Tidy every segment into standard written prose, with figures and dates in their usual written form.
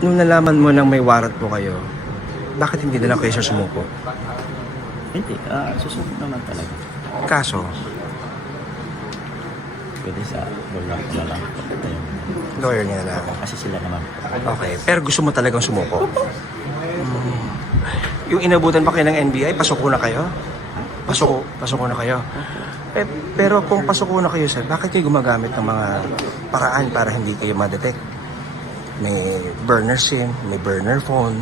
Nung nalaman mo lang may warrant po kayo, bakit hindi na lang kayo sumuko? Hindi, susunod naman talaga. Kaso, Pwede sa lawyer ko na lang. lawyer niya na lang. Kasi sila naman. Okay, pero gusto mo talagang sumuko? Yung inabutan pa kayo ng NBI, pasuko na kayo? Pasuko na kayo? Pero kung pasuko na kayo, sir, bakit kayo gumagamit ng mga paraan para hindi kayo ma-detect? May burner SIM, may burner phone.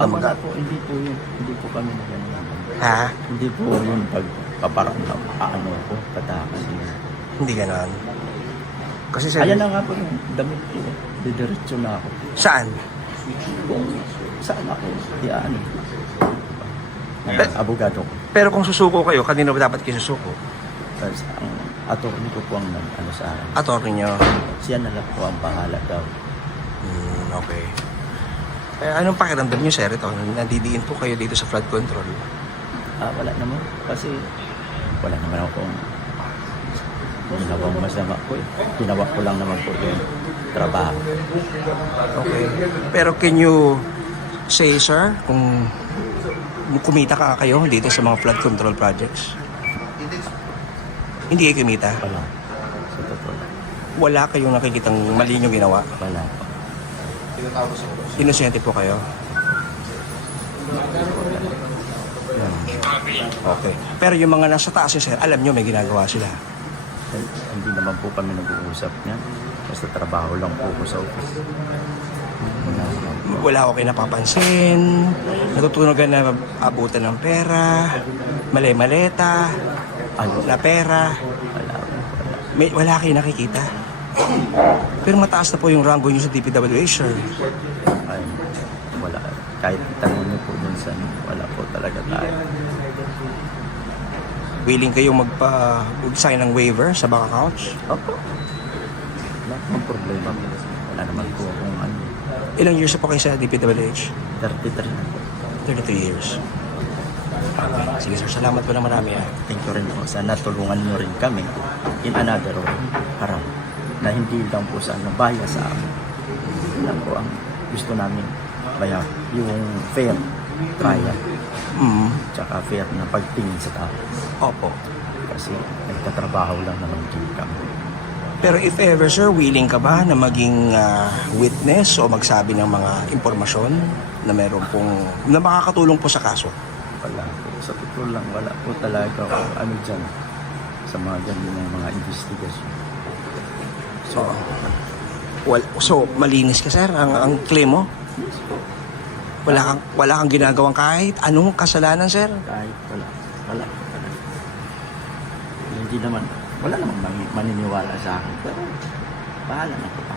Wala po, hindi po yun. Hindi po kami na gano'n. Ha? Hindi po yun pagpaparang ko, patakas niya. Hindi ganon. Kasi sir, Ayan na nga po yung damit ko. Didiretso na ako. saan? Kung saan ako, yan. Abogado ko. Pero kung susuko kayo, kanino ba dapat kayo susuko? Tapos ang attorney ko po ang ano sa akin. Attorney nyo. Siya na lang po ang bahala daw. Okay. Anong pakiramdam nyo, sir? Ito, nandidiin po kayo dito sa flood control. Wala naman. Kasi wala naman akong ginawang masama po. Ginawa ko lang naman po yung trabaho. Okay. Pero can you say, sir, kung kumita ka kayo dito sa mga flood control projects? Hindi kayo kumita? Wala. Sa totoo. Wala kayong nakikitang mali nyo ginawa? Wala po. Inosente po kayo? Okay. Pero yung mga nasa taas, sir, alam nyo may ginagawa sila? Hindi naman po kami nag-uusap niya. Basta trabaho lang po ko sa office. Wala ako kayo napapansin, natutunogan na abutan ng pera, mali-maleta, na pera, wala kayo nakikita. Pero mataas na po yung rango nyo sa DPWH, sir. Ay, wala. Kahit tanong niyo po dun sa wala po talaga tayo. Willing kayong magpa-sign ng waiver sa bank accounts? Opo. Wala pong problema po. Wala naman po kung ano. Ilang years na po kayo sa DPWH? 33 na po. 32 years. Okay. Sige, sir. Salamat po na marami. Thank you rin po. Sana tulungan niyo rin kami in another way. Para na hindi lang po sa baya sa amin. Yun lang po ang gusto namin. Kaya yung fair trial. Tsaka fair na pagtingin sa tao. Opo. Kasi nagtatrabaho lang naman din kami. Pero if ever, sir, willing ka ba na maging witness o magsabi ng mga impormasyon na meron pong, na makakatulong po sa kaso? Wala po. Sa totoo lang, wala po talaga ano dyan sa mga ganyan ng mga investigation. So, malinis ka, sir, ang claim mo? Wala kang ginagawang kahit anong kasalanan, sir? Kahit wala po talaga. Hindi naman, wala namang maniniwala sa akin. Pero bahala na po.